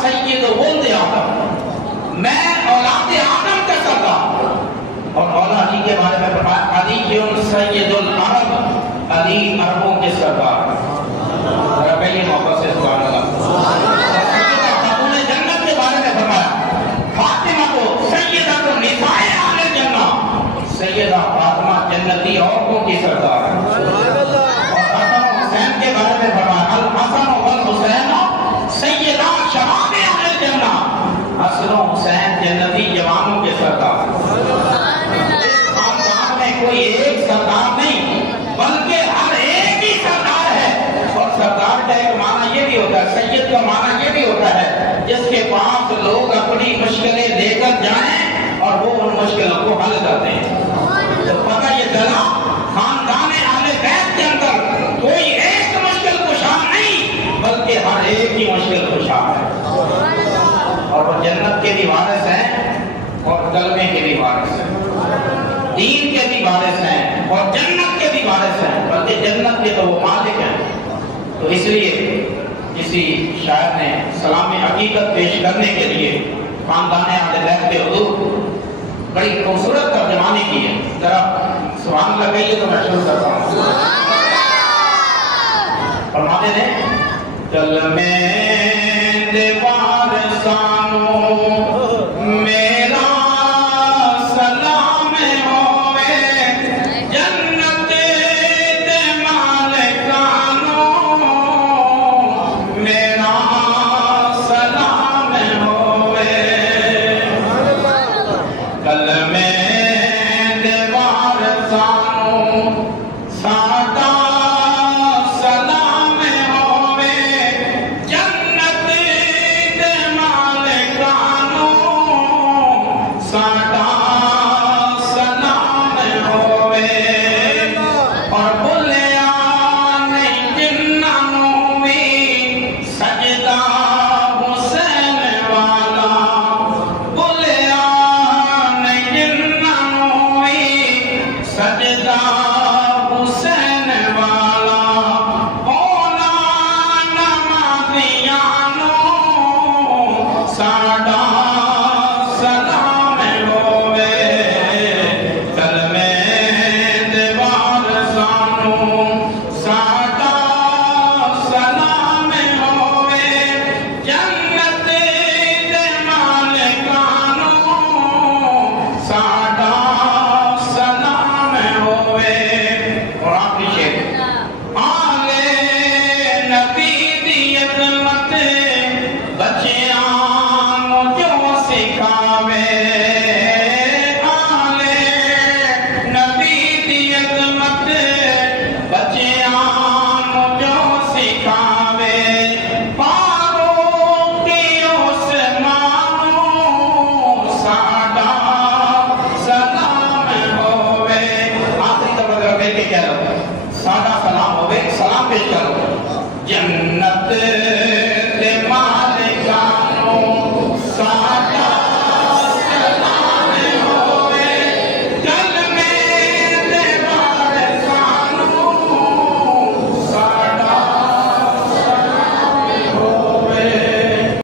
سید ولد آدم، میں اولاد آدم کا سردار۔ اور مولا علی کے بارے میں فرمایا علی سید العرب، علی عربوں کے سردار۔ ربی محبت سے سبحان اللہ۔ سیدہ خاتون جنت کے بارے میں فرمایا فاطمہ کو سیدۃ النساء اہل الجنہ، سیدہ فاطمہ جنتی عورتوں کی سردار ہے۔ اور حسن و حسین کے بارے میں فرمایا الحسن والحسین سیدہ شباب اہل الجنہ، حسن و حسین جنتی جوانوں کے سردار ہیں۔ اس خاندان میں کوئی ایک سردار نہیں بلکہ ہر ایک ہی سردار ہے۔ اور سردار کا ایک معنی یہ بھی ہوتا ہے، سید کا معنی یہ بھی ہوتا ہے جس کے پاس لوگ اپنی مشکلیں لے کر جائیں اور وہ ان مشکلوں کو حل کرتے ہیں۔ تو پتہ یہ چلا خاندان اہل بیت کے اندر کوئی ایک مشکل کشا نہیں بلکہ ہر ایک کی مشکل کشا ہے۔ اور وہ جنت کے بھی وارث ہیں اور کلمے کے بھی وارث ہیں، دین کے بھی وارث ہیں اور جنت کے بھی وارث ہیں، بلکہ جنت کے تو وہ مالک ہیں۔ تو اس لیے کسی شاعر نے سلام حقیقت پیش کرنے کے لیے خاندان اہل بیت کے حضور بڑی خوبصورت ترجمانی کی ہے، ذرا سبحان اللہ کہیے تو میں شروع کرتا ہوں۔ فرماتے ہیں کلمے دیوار سانو میرا سلام ہوئے، جنت دے مالکانو میرا سلام ہوئے، کلمے دیوار سانو ساڈا سلام ہوئے، جنت دے مالکانو ساڈا سلام ہوئے۔ اور بھلیا نہیں جنہاں بھی سجدہ حسین والا، بھلیا نہیں جنہاں بھی سجدہ حسین والا، اولا نمازیانو ساڈا سلام ہوئے، کلمے دیوار سانو ساڈا سلام ہوئے، جنت دے مالکانو ساڈا سلام ہوئے۔ اور آخری شعر آلے نبی دی عظمت بچیاں